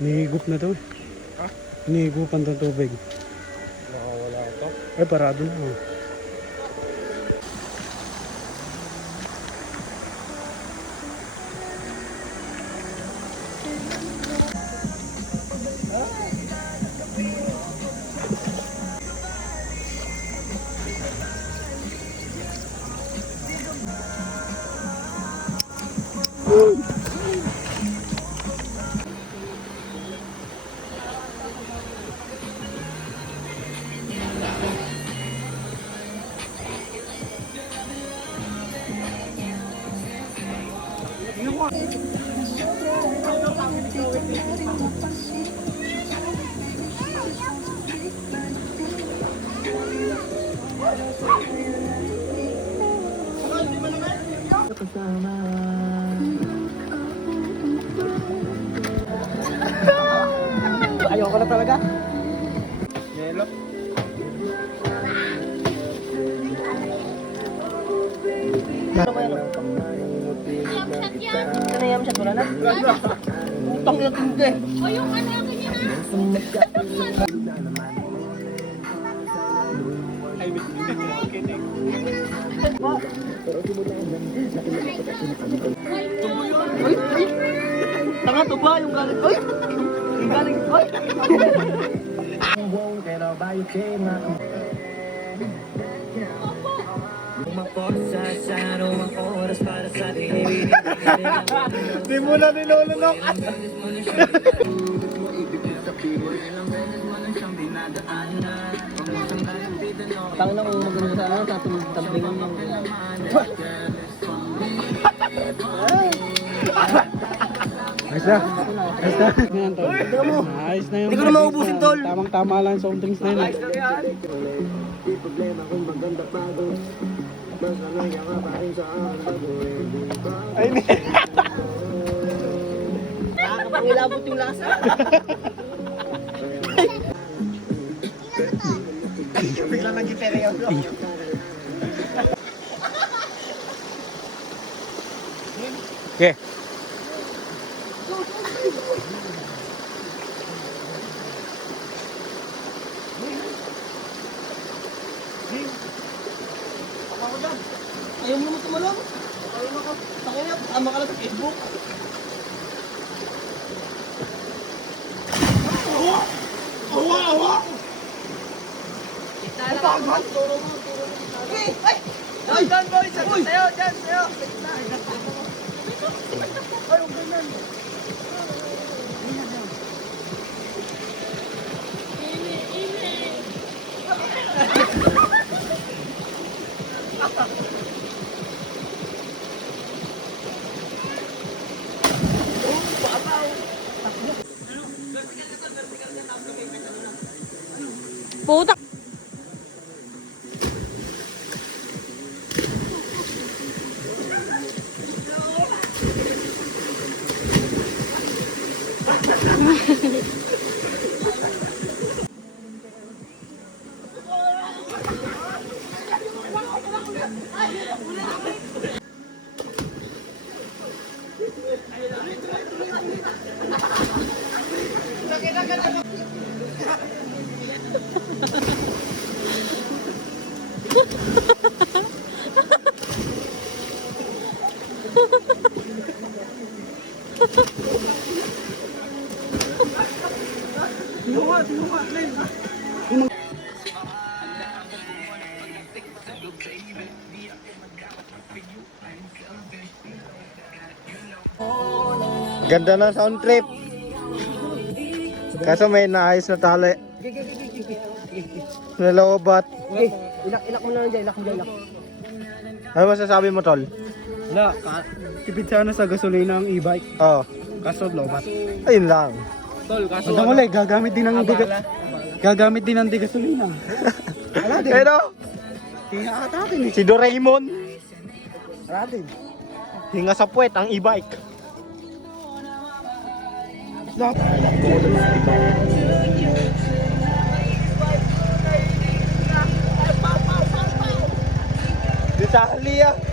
Nihigup na to eh. Ha? Nihigupan to tubig. Nakawala ito. Ay, parado na. Oh. Ayoko na talaga. Yelo. Ano yung shot wala na? Utang na tindi. O yung ano yung ganyan Ay, kinig. Ay! Tanga to ba yung galing? Ay! Yung galing. Ay! Di mo na nilolunok. Tangin na kung maganda sa ano, tatambing ng Ayos na. Ayos na. Ngayon, tol. Ayos na yung... Hindi ko na maubusin, tol. Tamang-tama lang yung soft drinks na yun. Ayos lang yan. Ay, hindi. nakakapangilabot yung lasa. Biglang nag-ipereo. Okay. Ayaw mo naman tumalong. Ayaw mo ka. Tangin na, tama ka lang sa Facebook. Ay, dyan boy! Sa'yo, dyan, sa'yo! Putak. Ganda ng sound trip. Kaso may naayos na tali. Nalobat. Ilak mo na lang dyan, ilak mo dyan, ilak. Ano masasabi mo, tol? Wala. Tipid sana sa gasolina ang e-bike. Oo. Kaso lowbat. Ayun lang. Tol, kaso ano? Uli, gagamit din ng gagamit din ng gasolina. Wala din. Pero, Hinga ata atin eh. si Doraemon, Wala din. hinga sa puwet ang e-bike. Di sa Alia.